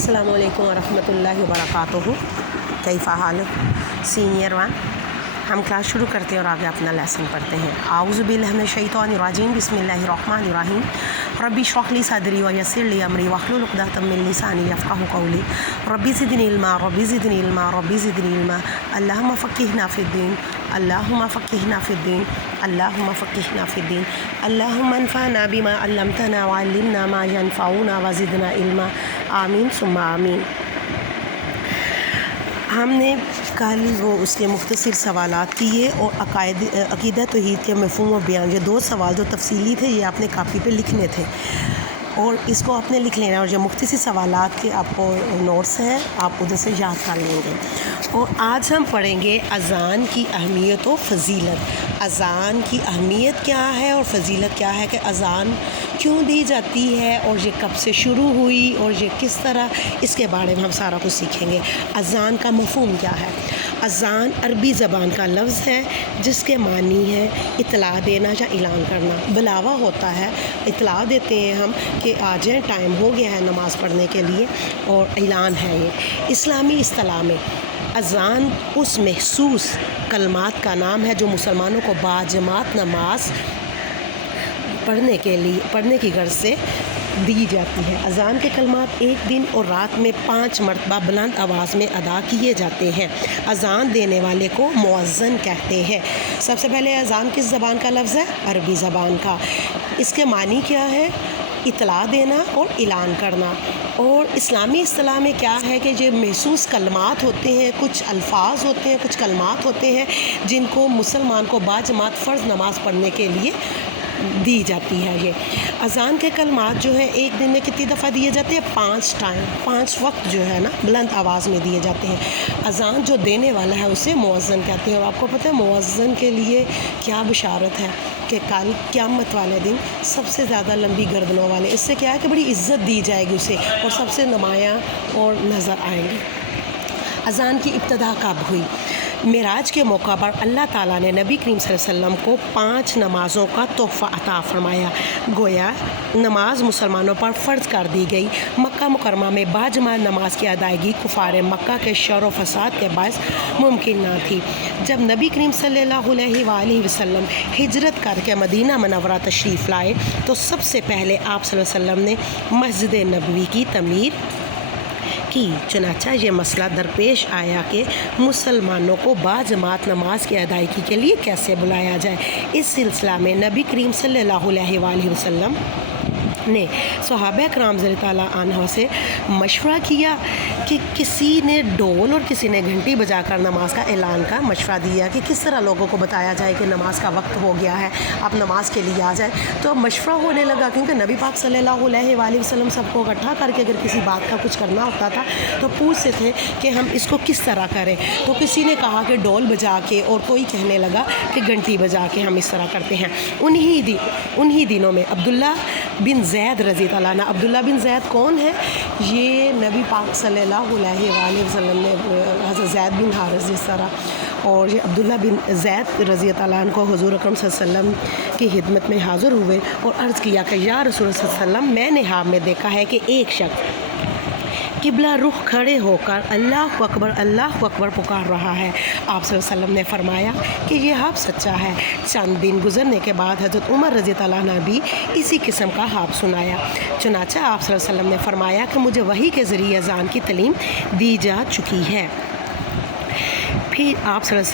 السلام علیکم ورحمۃ اللہ وبرکاتہ. کیف حال سینئر 1. ہم کلاس شروع کرتے ہیں اور آگے اپنا لیسن پڑھتے ہیں. اعوذ باللہ من الشیطان الرجیم. بسم اللہ الرحمن الرحیم. ربی اشرح لی صدری ویسر لی امری واحلل عقدۃ من لسانی یفقہوا قولی. ربی زدنی علما ربی زدنی علما ربی زدنی علما. اللہم فقہنا فی الدین اللہم فقہنا فی الدین اللہم فقہنا فی الدین. اللہم انفعنا بما علمتنا وعلمنا ما ینفعنا وزدنا علما. آمین ثم آمین. ہم نے کل وہ اس کے مختصر سوالات کیے اور عقیدہ توحید کے مفہوم و بیان. یہ 2 سوال جو تفصیلی تھے یہ آپ نے کاپی پہ لکھنے تھے اور اس کو آپ نے لکھ لینا. اور جو مختصر سوالات کے آپ کو نوٹس ہیں آپ ادھر سے یاد کر لیں گے. اور آج ہم پڑھیں گے اذان کی اہمیت و فضیلت. اذان کی اہمیت کیا ہے اور فضیلت کیا ہے, کہ اذان کیوں دی جاتی ہے اور یہ کب سے شروع ہوئی اور یہ کس طرح, اس کے بارے میں ہم سارا کچھ سیکھیں گے. اذان کا مفہوم کیا ہے. اذان عربی زبان کا لفظ ہے جس کے معنی ہے اطلاع دینا یا اعلان کرنا. بلاوا ہوتا ہے, اطلاع دیتے ہیں ہم کہ آ جائیں, ٹائم ہو گیا ہے نماز پڑھنے کے لیے, اور اعلان ہے یہ. اسلامی اصطلاح میں اذان اس محسوس کلمات کا نام ہے جو مسلمانوں کو باجماعت نماز پڑھنے کی غرض سے دی جاتی ہے. اذان کے کلمات ایک دن اور رات میں 5 مرتبہ بلند آواز میں ادا کیے جاتے ہیں. اذان دینے والے کو مؤذن کہتے ہیں. سب سے پہلے اذان کس زبان کا لفظ ہے؟ عربی زبان کا. اس کے معنی کیا ہے؟ اطلاع دینا اور اعلان کرنا. اور اسلامی اصطلاح میں کیا ہے کہ جو محسوس کلمات ہوتے ہیں, کچھ الفاظ ہوتے ہیں, کچھ کلمات ہوتے ہیں جن کو مسلمان کو باجماعت فرض نماز پڑھنے کے لیے دی جاتی ہے. یہ اذان کے کلمات جو ہیں ایک دن میں کتنی دفعہ دیے جاتے ہیں؟ 5 وقت جو ہے نا بلند آواز میں دیے جاتے ہیں. اذان جو دینے والا ہے اسے مؤذن کہتے ہیں. اور آپ کو پتہ ہے مؤذن کے لیے کیا بشارت ہے کہ کل قیامت والے دن سب سے زیادہ لمبی گردنوں والے, اس سے کیا ہے کہ بڑی عزت دی جائے گی اسے اور سب سے نمایاں اور نظر آئیں گے. اذان کی ابتدا کب ہوئی؟ معراج کے موقع پر اللہ تعالیٰ نے نبی کریم صلی اللہ علیہ وسلم کو 5 نمازوں کا تحفہ عطا فرمایا. گویا نماز مسلمانوں پر فرض کر دی گئی. مکہ مکرمہ میں باجماعت نماز کی ادائیگی کفار مکہ کے شر و فساد کے باعث ممکن نہ تھی. جب نبی کریم صلی اللہ علیہ وآلہ وسلم ہجرت کر کے مدینہ منورہ تشریف لائے تو سب سے پہلے آپ صلی اللہ علیہ وسلم نے مسجد نبوی کی تعمیر کی. چنانچہ یہ مسئلہ درپیش آیا کہ مسلمانوں کو باجماعت نماز کی ادائیگی کے لیے کیسے بلایا جائے. اس سلسلہ میں نبی کریم صلی اللہ علیہ وآلہ وسلم نے صحابہ کرام رضی اللہ تعالیٰ عنہ سے مشورہ کیا کہ کسی نے ڈول اور کسی نے گھنٹی بجا کر نماز کا اعلان کا مشورہ دیا کہ کس طرح لوگوں کو بتایا جائے کہ نماز کا وقت ہو گیا ہے, آپ نماز کے لیے آ جائیں. تو مشورہ ہونے لگا کیونکہ نبی پاک صلی اللہ علیہ وآلہ وسلم سب کو اکٹھا کر کے اگر کسی بات کا کچھ کرنا ہوتا تھا تو پوچھتے تھے کہ ہم اس کو کس طرح کریں. تو کسی نے کہا کہ ڈول بجا کے, اور کوئی کہنے لگا کہ گھنٹی بجا کے ہم اس طرح کرتے ہیں. انہی دنوں میں عبداللہ بن زید رضی اللہ عنہ. عبداللہ بن زید کون ہے؟ یہ نبی پاک صلی اللہ علیہ وآلہ وسلم نے حضرت زید بن حارث جس طرح, اور یہ عبداللہ بن زید رضی اللہ عنہ کو حضور اکرم صلی اللہ علیہ وسلم کی خدمت میں حاضر ہوئے اور عرض کیا کہ یا رسول اللہ صلی اللہ علیہ وسلم, میں نے خواب میں دیکھا ہے کہ ایک شخص قبلہ رخ کھڑے ہو کر اللہ اکبر پکار رہا ہے. آپ صلی اللہ علیہ وسلم نے فرمایا کہ یہ خواب سچا ہے. چند دن گزرنے کے بعد حضرت عمر رضی اللہ عنہ بھی اسی قسم کا خواب سنایا. چنانچہ آپ صلی اللہ علیہ وسلم نے فرمایا کہ مجھے وحی کے ذریعے اذان کی تعلیم دی جا چکی ہے. پھر آپ صلی اللہ علیہ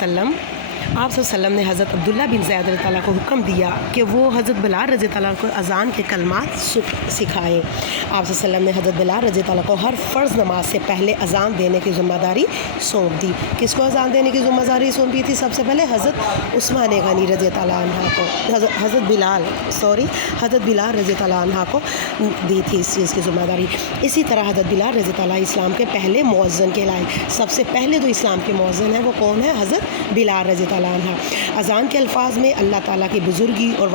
وسلم نے حضرت عبداللہ بن زید رضی اللہ کو حکم دیا کہ وہ حضرت بلال رضی اللہ کو اذان کے کلمات سکھائیں. آپ صلی اللہ علیہ وسلم نے حضرت بلال رضی اللہ کو ہر فرض نماز سے پہلے اذان دینے کی ذمہ داری سونپ دی. کس کو اذان دینے کی ذمہ داری سونپی تھی؟ سب سے پہلے حضرت عثمان غنی رضی اللہ عنہ کو, حضرت بلال رضی اللہ عنہ کو دی تھی اس چیز کی ذمہ داری. اسی طرح حضرت بلال رضی اللہ اسلام کے پہلے مؤذن کہلائے. سب سے پہلے جو اسلام کے مؤذن ہیں وہ کون ہے؟ حضرت بلال رضی اللہ عنہ. اذان کے الفاظ میں اللہ تعالیٰ کی بزرگی اور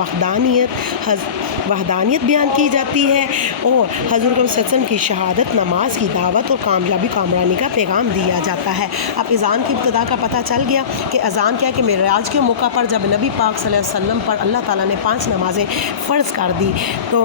وحدانیت بیان کی جاتی ہے اور حضور صلی اللہ علیہ وسلم کی شہادت, نماز کی دعوت اور کامرانی کا پیغام دیا جاتا ہے. اب اذان کی ابتدا کا پتہ چل گیا کہ اذان کیا ہے کہ معراج کے موقع پر جب نبی پاک صلی اللہ علیہ وسلم پر اللہ تعالیٰ نے 5 نمازیں فرض کر دی تو